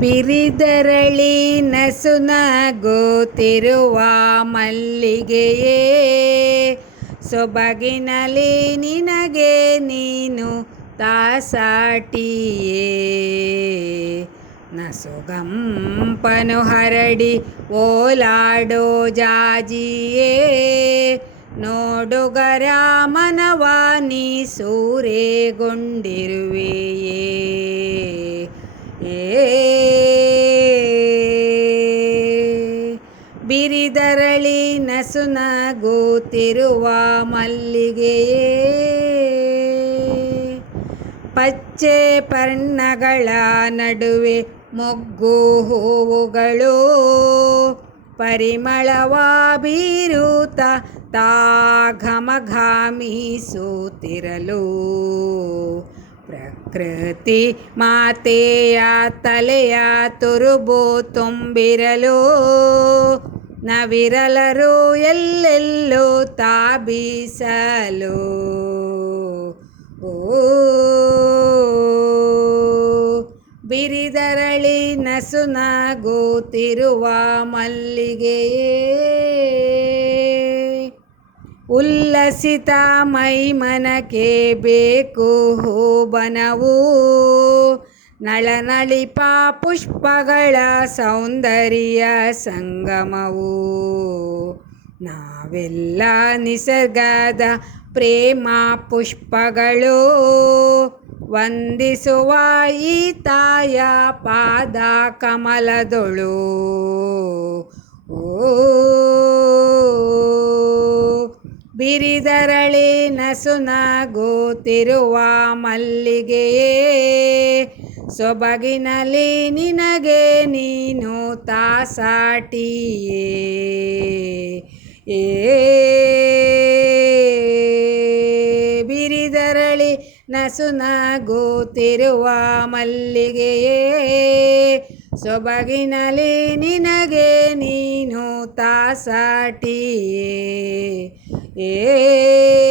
ಬಿರಿದರಳಿ ನಸುನಗೋತಿರುವ ಮಲ್ಲಿಗೆಯೇ ಸೊಬಗಿನಲಿ ನಿನಗೆ ನೀನು ತಾಸಾಟಿಯೇ ನಸುಗಂಪನು ಹರಡಿ ಓಲಾಡೋ ಜಾಜಿಯೇ ನೋಡುಗರ ಮನವ ನೀ ಸೂರೆಗೊಂಡಿರುವೆಯೇ. ಬಿರಿದರಳಿ ನಸುನಗುತ್ತಿರುವ ಮಲ್ಲಿಗೆಯೇ. ಪಚ್ಚೆ ಪರ್ಣಗಳ ನಡುವೆ ಮೊಗ್ಗು ಹೂವುಗಳು. ಪರಿಮಳವ ಬೀರುತ ತಾ ಘಮಘಮಿಸುತ್ತಿರಲು ಪ್ರಕೃತಿ ಮಾತೆಯ ತಲೆಯ ತುರುಬು ತುಂಬಿರಲು. ನವಿರಲರು ಎಲ್ಲೆಲ್ಲೋ ತಾಬೀಸಲು. ಓ ಬಿರಿದರಳಿ ನಸುನಗುತ್ತಿರುವ ಮಲ್ಲಿಗೆಯೇ. ಉಲ್ಲಸಿತ ಮೈಮನಕ್ಕೆ ಬೇಕು ಹೂಬನವು ನಳನಳಿಪ ಪುಷ್ಪಗಳ ಸೌಂದರ್ಯ ಸಂಗಮವು. ನಾವೆಲ್ಲ ನಿಸರ್ಗದ ಪ್ರೇಮ ಪುಷ್ಪಗಳು. ವಂದಿಸುವ ಈ ತಾಯ ಪಾದ ಕಮಲದೊಳು. ಓ, ಬಿರಿದರಳಿ ನಸುನಗುತ್ತಿರುವ ಮಲ್ಲಿಗೆಯೇ. ಸೊಬಗಿನಲ್ಲಿ ನಿನಗೆ ನೀನು ತಾಸಾಟಿಯೇ. ಏ ಬಿರಿದರಳಿ ನಸುನಗುತ್ತಿರುವ ಮಲ್ಲಿಗೆಯೇ. ಸೊಬಗಿನಲ್ಲಿ ನಿನಗೆ ನೀನು ತಾಸಾಟಿಯೇ. ಏ